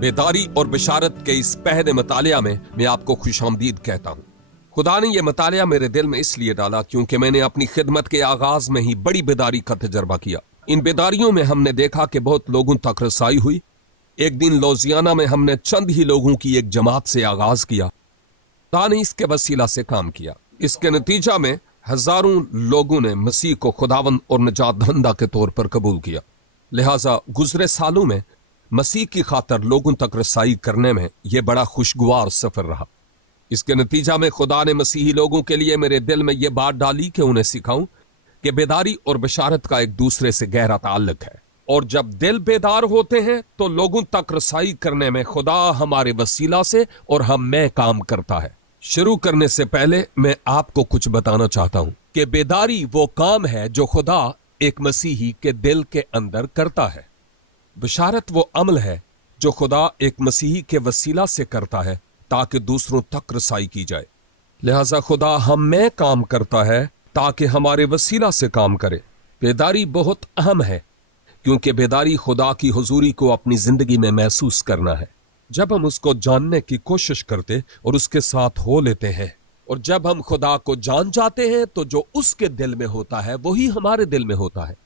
बेदारी और बशारत के इस पहले मतालिया में मैं आपको खुशामदीद कहता हूँ। खुदा ने यह मतालिया मेरे दिल में इसलिए डाला क्योंकि मैंने अपनी खिदमत के आगाज में ही बड़ी बेदारी का तजर्बा किया। इन बेदारियों में हमने देखा कि बहुत लोगों तक रसाई हुई। एक दिन लुजियाना में हमने चंद ही लोगों की एक जमात से आगाज किया। खुदा ने इसके वसीला से काम किया। इसके नतीजा में हजारों लोगों ने मसीह को खुदावंद और निजात दहिंदा के तौर पर कबूल किया। लिहाजा गुजरे सालों में मसीह की खातर लोगों तक रसाई करने में यह बड़ा खुशगवार सफर रहा। इसके नतीजा में खुदा ने मसीही लोगों के लिए मेरे दिल में यह बात डाली कि उन्हें सिखाऊं कि बेदारी और बशारत का एक दूसरे से गहरा ताल्लुक है, और जब दिल बेदार होते हैं तो लोगों तक रसाई करने में खुदा हमारे वसीला से और हम में काम करता है। शुरू करने से पहले मैं आपको कुछ बताना चाहता हूं कि बेदारी वो काम है जो खुदा एक मसीही के दिल के अंदर करता है। बशारत वो अमल है जो खुदा एक मसीही के वसीला से करता है ताकि दूसरों तक रसाई की जाए। लिहाजा खुदा हम में काम करता है ताकि हमारे वसीला से काम करे। बेदारी बहुत अहम है क्योंकि बेदारी खुदा की हुजूरी को अपनी जिंदगी में महसूस करना है। जब हम उसको जानने की कोशिश करते और उसके साथ हो लेते हैं, और जब हम खुदा को जान जाते हैं तो जो उसके दिल में होता है वही हमारे दिल में होता है।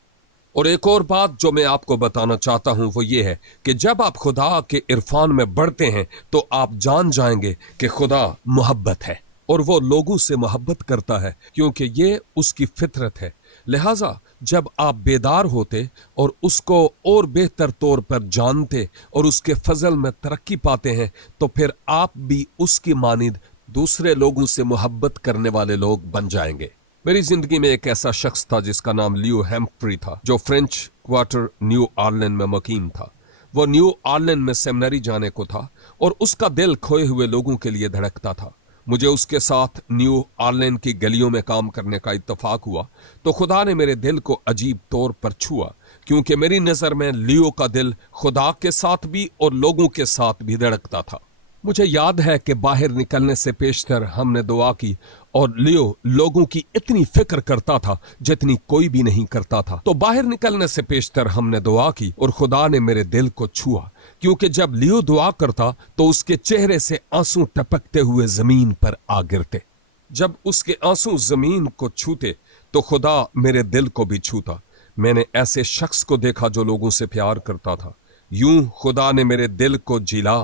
और एक और बात जो मैं आपको बताना चाहता हूं वो ये है कि जब आप खुदा के इरफान में बढ़ते हैं तो आप जान जाएंगे कि खुदा मोहब्बत है और वो लोगों से मोहब्बत करता है क्योंकि ये उसकी फितरत है। लिहाजा जब आप बेदार होते और उसको और बेहतर तौर पर जानते और उसके फजल में तरक्की पाते हैं तो फिर आप भी उसकी मानिंद दूसरे लोगों से मोहब्बत करने वाले लोग बन जाएंगे। मेरी जिंदगी में एक ऐसा शख्स था जिसका नाम लियो हेम्फ्री था, जो फ्रेंच क्वार्टर न्यू ऑरलीन में मुकीम था। वो न्यू ऑरलीन में सेमिनरी जाने को था और उसका दिल खोए हुए लोगों के लिए धड़कता था। मुझे उसके साथ न्यू ऑरलीन की गलियों में काम करने का इत्तेफाक हुआ तो खुदा ने मेरे दिल को अजीब तौर पर छुआ, क्योंकि मेरी नजर में लियो का दिल खुदा के साथ भी और लोगों के साथ भी धड़कता था। मुझे याद है कि बाहर निकलने से पेशतर हमने दुआ की और लियो लोगों की इतनी फिक्र करता था जितनी कोई भी नहीं करता था। तो बाहर निकलने से पेशतर हमने दुआ की और खुदा ने मेरे दिल को छुआ, क्योंकि जब लियो दुआ करता तो उसके चेहरे से आंसू टपकते हुए जमीन पर आ गिरते। जब उसके आंसू जमीन को छूते तो खुदा मेरे दिल को भी छूता। मैंने ऐसे शख्स को देखा जो लोगों से प्यार करता था। यूं खुदा ने मेरे दिल को जिला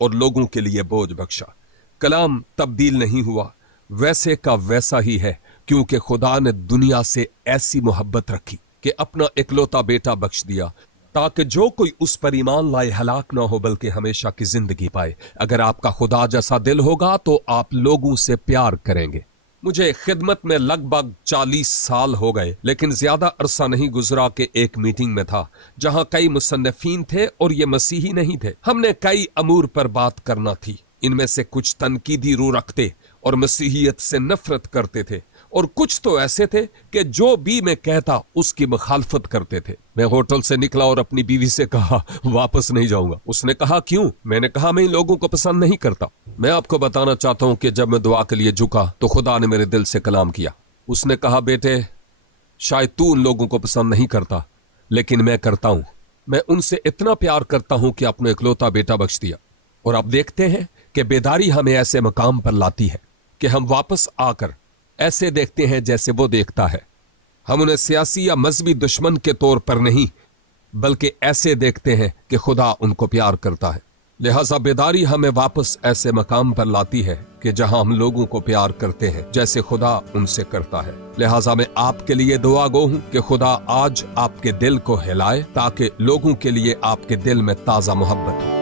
और लोगों के लिए बोझ बख्शा। कलाम तब्दील नहीं हुआ, वैसे का वैसा ही है, क्योंकि खुदा ने दुनिया से ऐसी मोहब्बत रखी कि अपना इकलौता बेटा बख्श दिया ताकि जो कोई उस पर ईमान लाए हलाक ना हो बल्कि हमेशा की जिंदगी पाए। अगर आपका खुदा जैसा दिल होगा तो आप लोगों से प्यार करेंगे। मुझे खिदमत में लगभग 40 साल हो गए, लेकिन ज्यादा अरसा नहीं गुजरा कि एक मीटिंग में था जहां कई मुसन्निफीन थे और ये मसीही नहीं थे। हमने कई अमूर पर बात करना थी। इनमें से कुछ तनकीदी रूह रखते और मसीहियत से नफरत करते थे, और कुछ तो ऐसे थे कि जो भी मैं कहता उसकी मुखालफत करते थे। मैं होटल से निकला और अपनी बीवी से कहा वापस नहीं जाऊंगा। उसने कहा क्यों? मैंने कहा मैं इन लोगों को पसंद नहीं करता। मैं आपको बताना चाहता हूं कि जब मैं दुआ के लिए झुका तो खुदा ने मेरे दिल से कलाम किया। उसने कहा बेटे, शायद तू उन लोगों को पसंद नहीं करता, लेकिन मैं करता हूं। मैं उनसे इतना प्यार करता हूं कि अपने इकलौता बेटा बख्श दिया। और अब देखते हैं कि बेदारी हमें ऐसे मकाम पर लाती है कि हम वापस आकर ऐसे देखते हैं जैसे वो देखता है। हम उन्हें सियासी या मजहबी दुश्मन के तौर पर नहीं, बल्कि ऐसे देखते हैं कि खुदा उनको प्यार करता है। लिहाजा बेदारी हमें वापस ऐसे मकाम पर लाती है कि जहां हम लोगों को प्यार करते हैं जैसे खुदा उनसे करता है। लिहाजा मैं आपके लिए दुआ गो हूं कि खुदा आज आपके दिल को हिलाए ताकि लोगों के लिए आपके दिल में ताजा मोहब्बत हो।